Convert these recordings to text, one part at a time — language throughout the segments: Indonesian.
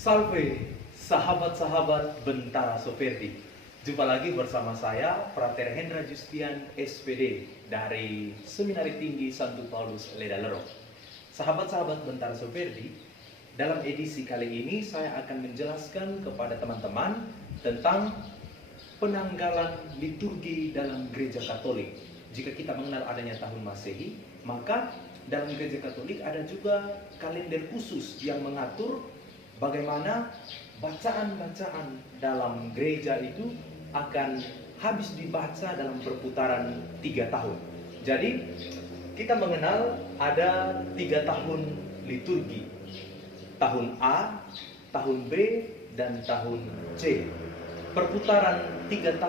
Salve, sahabat-sahabat Bentara Soferdi. Jumpa lagi bersama saya, Frater Hendra Justian, SPD, dari Seminari Tinggi Santo Paulus Ledalero. Sahabat-sahabat Bentara Soferdi, dalam edisi kali ini saya akan menjelaskan kepada teman-teman tentang penanggalan liturgi dalam Gereja Katolik. Jika kita mengenal adanya tahun Masehi, maka dalam Gereja Katolik ada juga kalender khusus yang mengatur bagaimana bacaan-bacaan dalam gereja itu akan habis dibaca dalam perputaran 3 tahun. Jadi kita mengenal ada 3 tahun liturgi. Tahun A, tahun B, dan tahun C. Perputaran 3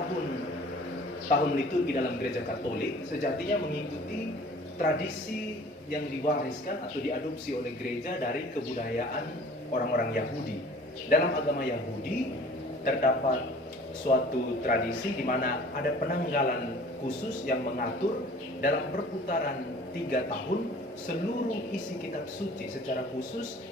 tahun liturgi dalam Gereja Katolik sejatinya mengikuti tradisi yang diwariskan atau diadopsi oleh gereja dari kebudayaan orang-orang Yahudi. Dalam agama Yahudi terdapat suatu tradisi di mana ada penanggalan khusus yang mengatur dalam perputaran 3 tahun seluruh isi kitab suci, secara khusus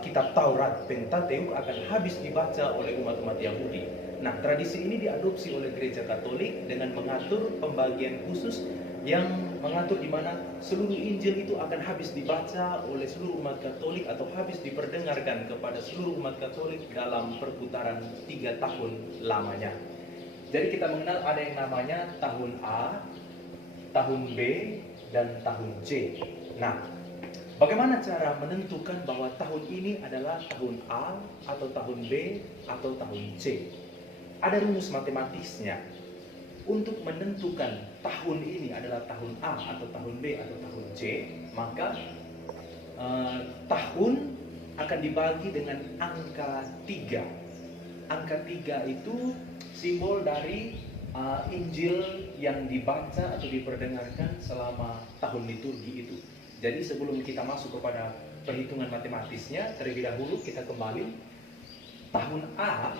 kitab Taurat, Pentateuk akan habis dibaca oleh umat-umat Yahudi. Nah, tradisi ini diadopsi oleh Gereja Katolik dengan mengatur pembagian khusus yang mengatur di mana seluruh Injil itu akan habis dibaca oleh seluruh umat Katolik atau habis diperdengarkan kepada seluruh umat Katolik dalam perputaran 3 tahun lamanya. Jadi kita mengenal ada yang namanya tahun A, tahun B, dan tahun C. Nah, bagaimana cara menentukan bahwa tahun ini adalah tahun A atau tahun B atau tahun C? Ada rumus matematisnya. Untuk menentukan tahun ini adalah tahun A atau tahun B atau tahun C, maka tahun akan dibagi dengan angka 3. Angka 3 itu simbol dari Injil yang dibaca atau diperdengarkan selama tahun liturgi itu. Jadi sebelum kita masuk kepada perhitungan matematisnya, terlebih dahulu kita kembali. Tahun A,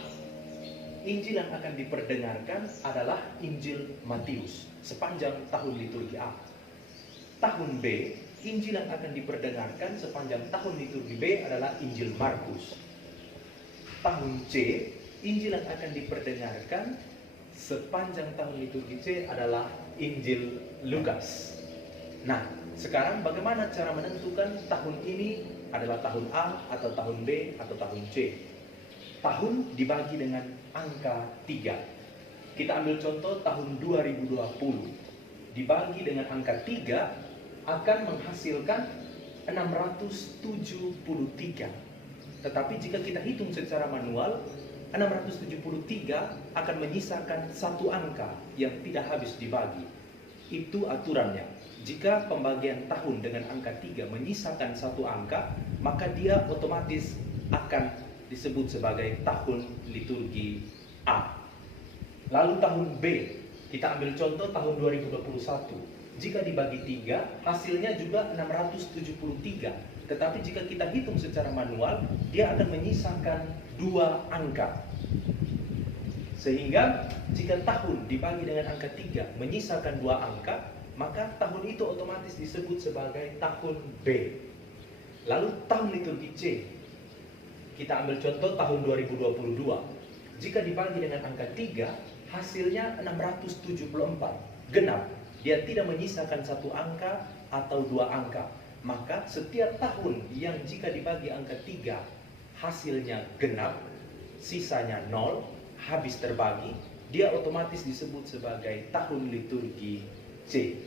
Injil yang akan diperdengarkan adalah Injil Matius sepanjang tahun liturgi A. Tahun B, Injil yang akan diperdengarkan sepanjang tahun liturgi B adalah Injil Markus. Tahun C, Injil yang akan diperdengarkan sepanjang tahun liturgi C adalah Injil Lukas. Nah, sekarang bagaimana cara menentukan tahun ini adalah tahun A atau tahun B atau tahun C? Tahun dibagi dengan angka 3. Kita ambil contoh tahun 2020. Dibagi dengan angka 3 akan menghasilkan 673. Tetapi jika kita hitung secara manual, 673 akan menyisakan satu angka yang tidak habis dibagi. Itu aturannya. Jika pembagian tahun dengan angka 3 menyisakan satu angka, maka dia otomatis akan disebut sebagai tahun liturgi A. Lalu tahun B, kita ambil contoh tahun 2021. Jika dibagi 3, hasilnya juga 673. Tetapi jika kita hitung secara manual, dia akan menyisakan 2 angka. Sehingga jika tahun dibagi dengan angka 3 menyisakan 2 angka, maka tahun itu otomatis disebut sebagai tahun B. Lalu tahun liturgi C, kita ambil contoh tahun 2022. Jika dibagi dengan angka 3, hasilnya 674. Genap. Dia tidak menyisakan satu angka atau 2 angka. Maka setiap tahun yang jika dibagi angka 3, hasilnya genap, sisanya 0, habis terbagi, dia otomatis disebut sebagai tahun liturgi C.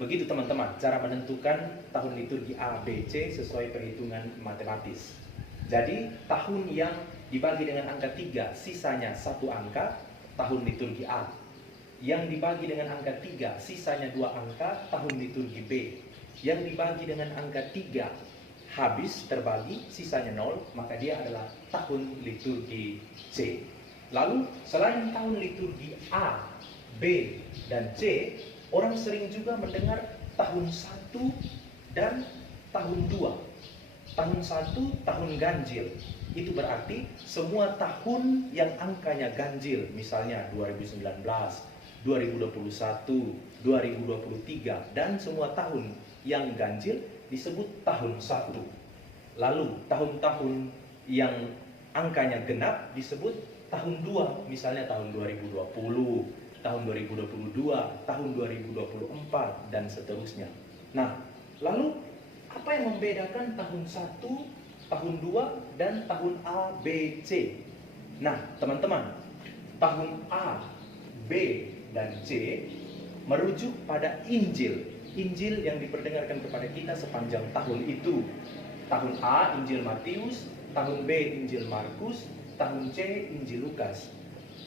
Begitu teman-teman, cara menentukan tahun liturgi A, B, C sesuai perhitungan matematis. Jadi tahun yang dibagi dengan angka 3 sisanya satu angka, tahun liturgi A. Yang dibagi dengan angka 3 sisanya 2 angka, tahun liturgi B. Yang dibagi dengan angka 3 habis terbagi sisanya 0, maka dia adalah tahun liturgi C. Lalu selain tahun liturgi A, B, dan C, orang sering juga mendengar tahun 1 dan tahun 2. Tahun 1, tahun ganjil. Itu berarti semua tahun yang angkanya ganjil, misalnya 2019, 2021, 2023, dan semua tahun yang ganjil disebut tahun 1. Lalu tahun-tahun yang angkanya genap disebut tahun 2, misalnya tahun 2020, tahun 2022, tahun 2024, dan seterusnya. Nah, lalu apa yang membedakan tahun 1, tahun 2, dan tahun A, B, C? Nah, teman-teman, tahun A, B, dan C merujuk pada Injil. Injil yang diperdengarkan kepada kita sepanjang tahun itu. Tahun A, Injil Matius, tahun B, Injil Markus, tahun C, Injil Lukas.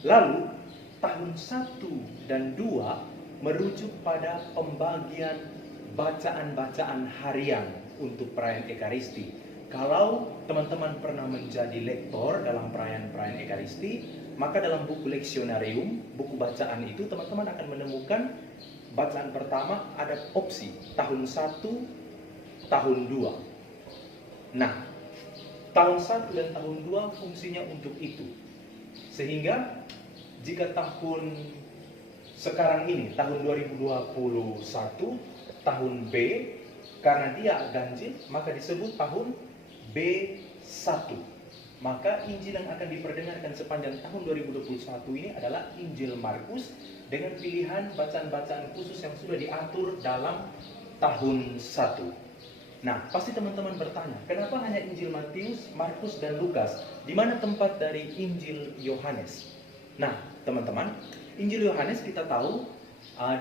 Lalu, tahun 1 dan 2 merujuk pada pembagian bacaan-bacaan harian untuk perayaan Ekaristi. Kalau teman-teman pernah menjadi lektor dalam perayaan-perayaan Ekaristi, maka dalam buku leksionarium, buku bacaan itu teman-teman akan menemukan bacaan pertama ada opsi tahun 1, tahun 2. Nah, tahun 1 dan tahun 2 fungsinya untuk itu. Sehingga jika tahun sekarang ini, tahun 2021, tahun B, karena dia ganjil, maka disebut tahun B1. Maka Injil yang akan diperdengarkan sepanjang tahun 2021 ini adalah Injil Markus dengan pilihan bacaan-bacaan khusus yang sudah diatur dalam tahun 1. Nah, pasti teman-teman bertanya, kenapa hanya Injil Matius, Markus, dan Lukas? Di mana tempat dari Injil Yohanes? Nah, teman-teman, Injil Yohanes kita tahu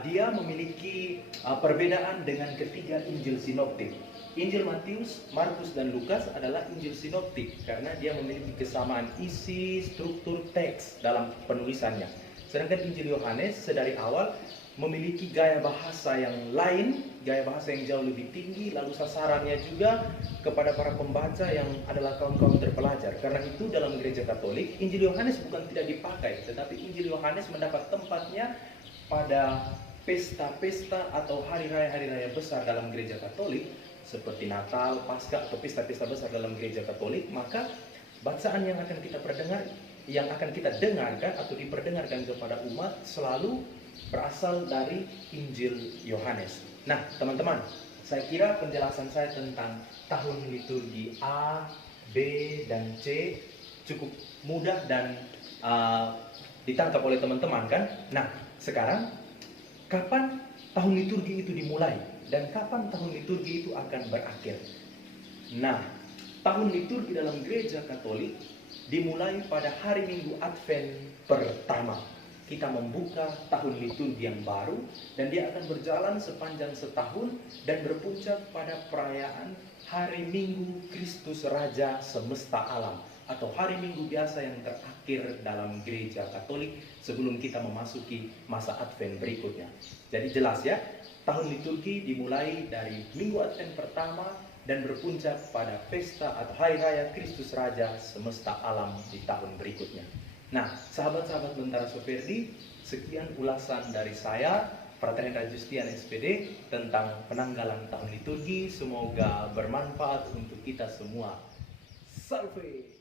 dia memiliki perbedaan dengan ketiga Injil sinoptik. Injil Matius, Markus, dan Lukas adalah Injil sinoptik karena dia memiliki kesamaan isi, struktur teks dalam penulisannya. Sedangkan Injil Yohanes sedari awal memiliki gaya bahasa yang lain, gaya bahasa yang jauh lebih tinggi, lalu sasarannya juga kepada para pembaca yang adalah kaum-kaum terpelajar. Karena itu dalam gereja Katolik, Injil Yohanes bukan tidak dipakai, tetapi Injil Yohanes mendapat tempatnya pada pesta-pesta atau hari raya besar dalam gereja Katolik, seperti Natal, Paskah, atau pesta-pesta besar dalam gereja Katolik. Maka bacaan yang akan kita dengarkan atau diperdengarkan kepada umat selalu berasal dari Injil Yohanes. Nah, teman-teman, saya kira penjelasan saya tentang tahun liturgi A, B, dan C cukup mudah dan ditangkap oleh teman-teman kan? Nah, sekarang kapan tahun liturgi itu dimulai dan kapan tahun liturgi itu akan berakhir? Nah, tahun liturgi dalam gereja Katolik dimulai pada hari Minggu Advent pertama. Kita membuka tahun liturgi yang baru dan dia akan berjalan sepanjang setahun dan berpuncak pada perayaan hari Minggu Kristus Raja Semesta Alam atau hari Minggu biasa yang terakhir dalam gereja Katolik sebelum kita memasuki masa Advent berikutnya. Jadi jelas ya, tahun liturgi dimulai dari Minggu Advent pertama dan berpuncak pada pesta atau hari raya Kristus Raja Semesta Alam di tahun berikutnya. Nah, sahabat-sahabat Bentara Soferdi, sekian ulasan dari saya, Frater Hendra Justian SPD, tentang penanggalan tahun liturgi. Semoga bermanfaat untuk kita semua. Salve!